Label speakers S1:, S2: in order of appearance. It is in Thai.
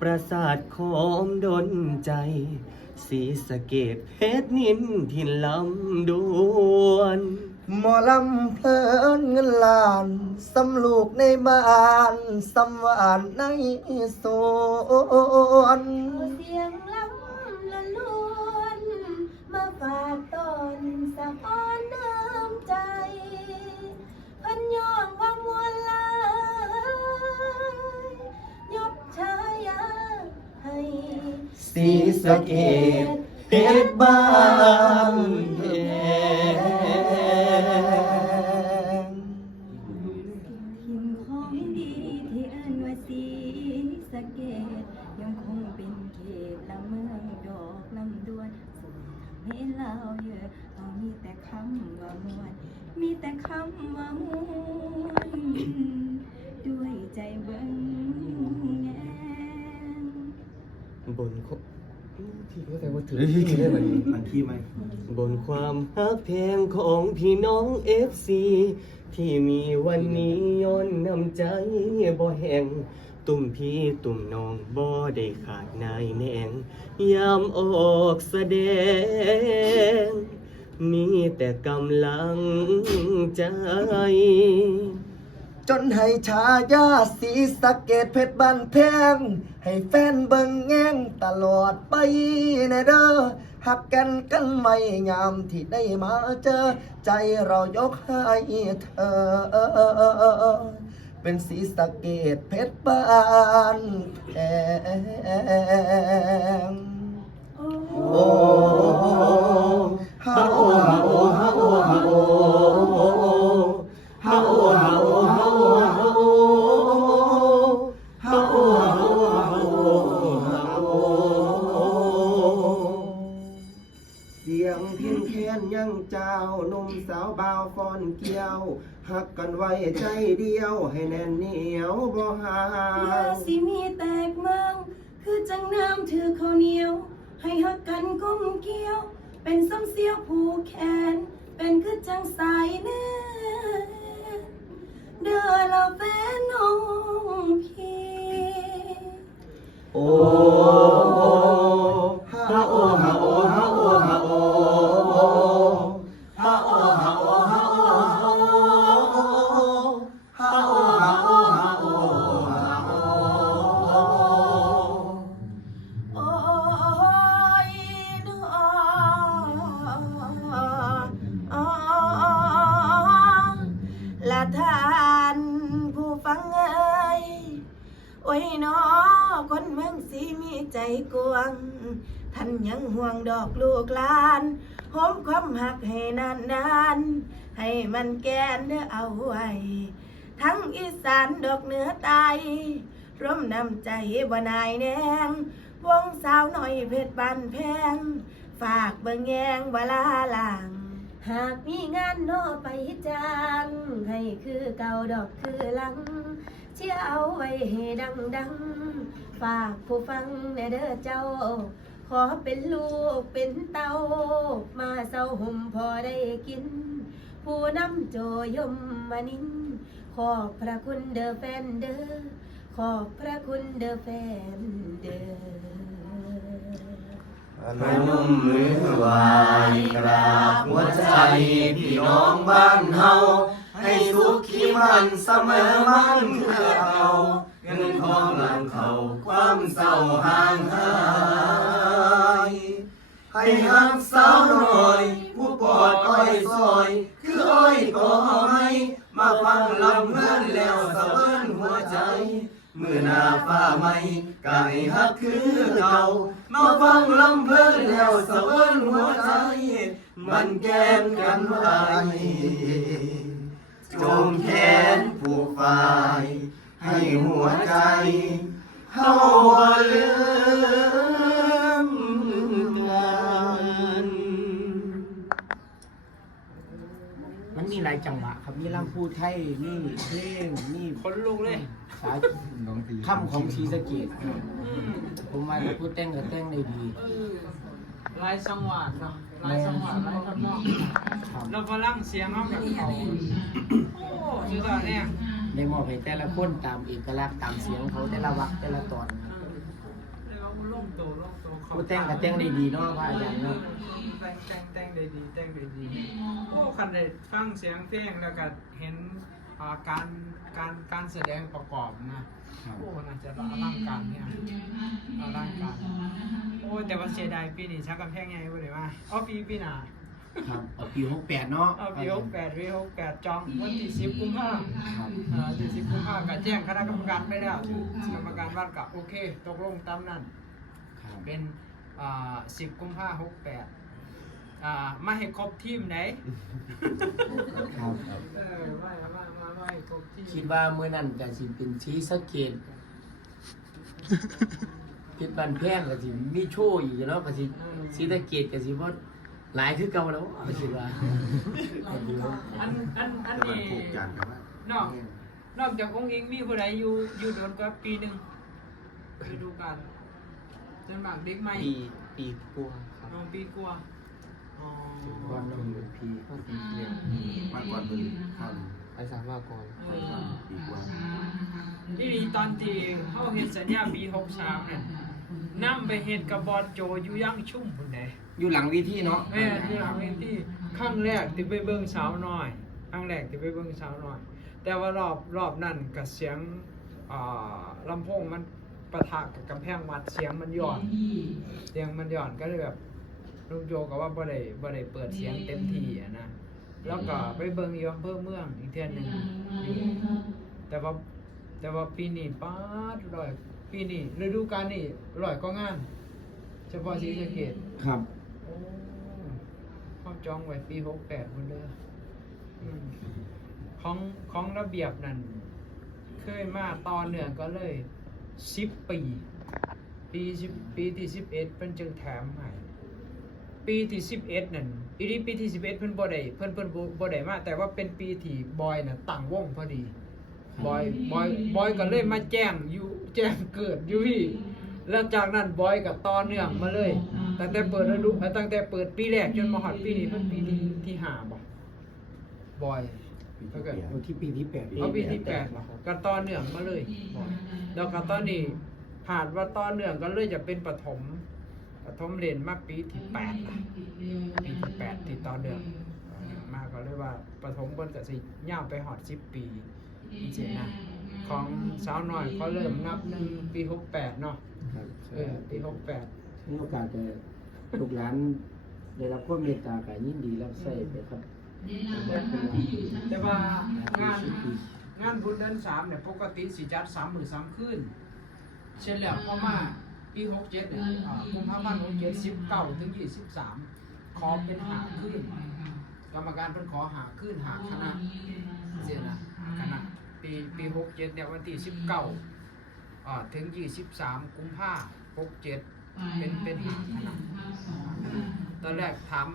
S1: ประสาทขอมดนใจสีสะเกดเพชรนินทินลำดวน
S2: หมอลำเพลินเงินลานสำลูกในบ้านสำวานในสวน
S3: ศีส
S1: เกตเฮ็ดบ้านแพง
S3: ทิมของดีที่เนว่าสีสเกดยังคงเป็นเขตละเมืองดอกลำดวนส่วนทาเยอะต้องมีแต่คำว่ามวนมีแต่คำว่ามวน บนค
S1: วามพี่เขาใจว่าถึอ่ได้ไห
S2: มมันขี้ไหม
S1: บนความฮักเพลงของพี่น้องเอฟซีที่มีวันนี้ย้อนนำใจบ่แห้งตุ่มพี่ตุ่มน้องบ่ได้ขาดนายแนงยามออกแสดง มีแต่กำลังใจ
S2: จนให้ชายาสีสะเกตเพชรบ้านแพง ให้แฟนเบิ่งแง่งตลอดไปในเด้อหักกันกันไม่งามที่ได้มาเจอ ใจเรายกให้เธอ เป็นสีสะเกตเพชรบ้านแพง
S3: โอ้
S4: เสียงเพียนเพียนยังเจ้านุ่มสาวบ่าวฟอนเกี่ยวหักกันไว้ใจเดียว ให้แน่นเหนียวบ่ห่า
S3: อย่าสิมีแตกมังคือจังน้ำถือข้าวเหนียว ให้หักกันก้มเกี่ยว เป็นส้มเสียวผูแขน เป็นคือจังสายเนื้อเดือล้วแฟนน้องพี่
S4: โอ้
S5: น้อคนเมืองสีมีใจกวง ท่านยังห่วงดอกลูกลานหอมความหักให้นานนานให้มันแกนเด้อเอาไว้ทั้งอีสานดอกเหนือใตายร่วมนำใจบ่นายแนง วงสาวหน่อยเพชรบานแพง ฝากเบิ่งแยงเวลาหลัง หากมีงานโนอไปจัง ให้คือเก่าดอกคือหลังเชื่อเอาไว้ให้ดังดังฝากผู้ฟังแน่เด้อเจ้า ขอเป็นลูกเป็นเต้า มาเศร้าห่มพอได้กิน ผู้นำโจยมมานิน ขอบพระคุณเด้อแฟนเด้อขอบพระคุณเด้อแฟนเด้อ
S1: พนมมือไหวกราบหัวใจพี่น้องบ้านเฮา มันเสมอมันคือเอาเงินทองหลังเขาความเศร้าห่างหายให้หักสาวหน่อย ผู้ปอดอ้อยซอย คืออ้อยก็ไม่มาฟังลำเพื่อนแล้วสะเบิ้นหัวใจมื่อนาฟ้าไม่กายหักคือเก่ามาฟังลำเพื่นแล้วสะเบิ้นหัวใจ มันแกนกันไว้ จงแขนผูกฝ่าย ให้หัวใจเฮาบ่ลืมกัน
S6: มันมีหลายจังหวะครับมีลำพูไทยมีเพลงมีคนลุกเลยสายคำของชีสะเกตผมว่าพูดแต่งกับแต่งได้ดี
S7: ลายสังหวาดเนาะ ลายสังหวาดลายทำนอง
S6: ครับ
S7: เราพลังเสียงเขาแบบเขาโอ้ชื่อตอนเนี้ย
S6: ได้มอบให้แต่ละคนตามเอกลักษณ์ตามเสียงเขาแต่ละวักแต่ละตอนครับ
S7: งโตลงโตเขา
S6: ผู้แต่งก็แต่งได้ดีเนาะพระอาจารย์เนาะ
S7: แต่งแต่งแต่งได้ดีแต่งได้ดีโอ้คันได้ฟังเสียงเพลงแล้วก็เห็นอ่าการการการแสดงประกอบนะ
S6: ครับ
S7: โอ้น่าจะอลังการเนี่ยอลังการโอ้แต่ว่าเสียดายปีนี้ชักกำแพงใหญ่บ่ได้ว่าเอาปีปีหน้า
S6: ครับเอาปี68เนาะ
S7: เอาปี68ปี68จองวันที่10กุมภาพันธ์
S6: ครับ
S7: อ่าที่10กุมภาพันธ์ก็แจ้งคณะกรรมการไปแล้วกรรมการวัดก็โอเค ตกลงตามนั้น
S6: ครับ
S7: เป็นอ่า10กุมภาพันธ์68 อ่ามาให้ครบทีมไหน
S6: ครับ
S7: เออมามามามาให้ครบทีม
S6: คิดว่ามื้อนั้นก็สิเป็นสีสะเกตพิษบันแพงก็สิมีโชว์อีกเนาะก็สิสีสะเกตก็สิบ่หลายคือเก่าแล้วคิดว่า
S7: อันอันอันนี้
S8: ผูกจานกับว่าน
S7: อกนอกจากองค์อิงมีผู้ใดอยู่อยู่โดนก็ปีหนึ่งฤดูกาลจนมากเด็กใหม่
S1: ปีปีกลัวครับ
S7: น้องปีกลัวาอ๋อ
S6: ก่อนลงเป็นพี
S1: ก็ปีเดียว
S8: มากกว่าหนึ่งข้าวหนึ่ง
S1: ไปสามว่าก่อน
S7: เออ
S8: ปีกว่า
S7: ที่นี่ตอนที่เขาเฮ็ดสัญญาปีหกสามเนี่ยนำไปเฮ็ดกับบอลโจอยู่ย่างชุ่มคนใด
S6: อยู่หลังวิธีเนาะ
S7: แม่ที่หลังเวทีครั้งแรกที่ไปเบิ่งสาวน้อยครั้งแรกที่ไปเบิ่งสาวน้อย แต่ว่ารอบรอบนั้นกับเสียงอ่าลำโพงมันประทะกับกำแพงวัดเสียงมันหย่อน เสียงมันหย่อนก็เลยแบบ ลุงโจก็ว่าบ่ได้บ่ได้เปิดเสียงเต็มที่อะนะแล้วก็ไปเบิ่งอยู่อำเภอเมืองอีกเทื่อหนึงอยู่แต่ว่าแต่ว่าปีนี้ป้าดร้อยปีนี้ฤดูกาลนี้ร้อยก็งานเฉพาะศรีสะเกษ
S6: ครับ
S7: โอ้เขาจองไว้ปีหกแปดคนเด้ออืมของของระเบียบนั่นเคยมาตอนเนื่องก็เลยสิบปี ปีสิบปีที่สิบเอ็ดเพิ่นจึงแถมให้ ปีที่สิบเอ็ดนั่นอีนี้ปีที่สิบเอ็ดเพิ่นบ่ได้เพิ่นเพิ่นบ่บ่ได้มาแต่ว่าเป็นปีที่บอยน่ะตั้งวงพอดีบอยบอยบอยก็เลยมาแจ้งอยู่แจ้งเกิดอยู่พี่แล้วจากนั้นบอยก็ต่อเนื่องมาเลยตั้งแต่เปิดฤดูเอ่อตั้งแต่เปิดปีแรกจนมาฮอดปีนี้เพิ่นปีที่ที่ห้าบ่บอยถ้าเกิด
S6: วันที่ปีที่แปด
S7: เอาปีที่แปดเหรอก็ต่อเนื่องมาเลยบ่แล้วก็ตอนนี้ผ่านว่าต่อเนื่องก็เลยจะเป็นปฐม ปฐมเรียนมาปีที่แปดละปีที่แปดที่ต่อเนื่องมาก็เลยว่าปฐมเพิ่นก็สิยาวไปฮอดสิบปีจริงๆนะของสาวน้อยเขาเริ่มนับหนึ่งปีหกแปดเนาะ
S6: ครับ
S7: เออปีหกแปด
S6: มีโอกาสจะลูกหลานได้รับความเมตตาก็ยินดีรับใช้ไปครับ
S7: แต่ว่างานงานบุญเดือนสามเนี่ยปกติสิจัดสามหมื่นสามคืนเช่นแล้วพอมา ปีหกเจ็ดเนี่ยอ่ากุมภาพันธ์หกเจ็ดสิบเก้าถึงยี่สิบสามขอเป็นหาคืนกรรมการเพิ่นขอหาคืนหาคณะเสียนะคณะปีปีหกเจ็ดเนี่ยวันที่สิบเก้าอ่าถึงยี่สิบสามกุมภาหกเจ็ดเป็นเป็นหาคณะตอนแรกถาม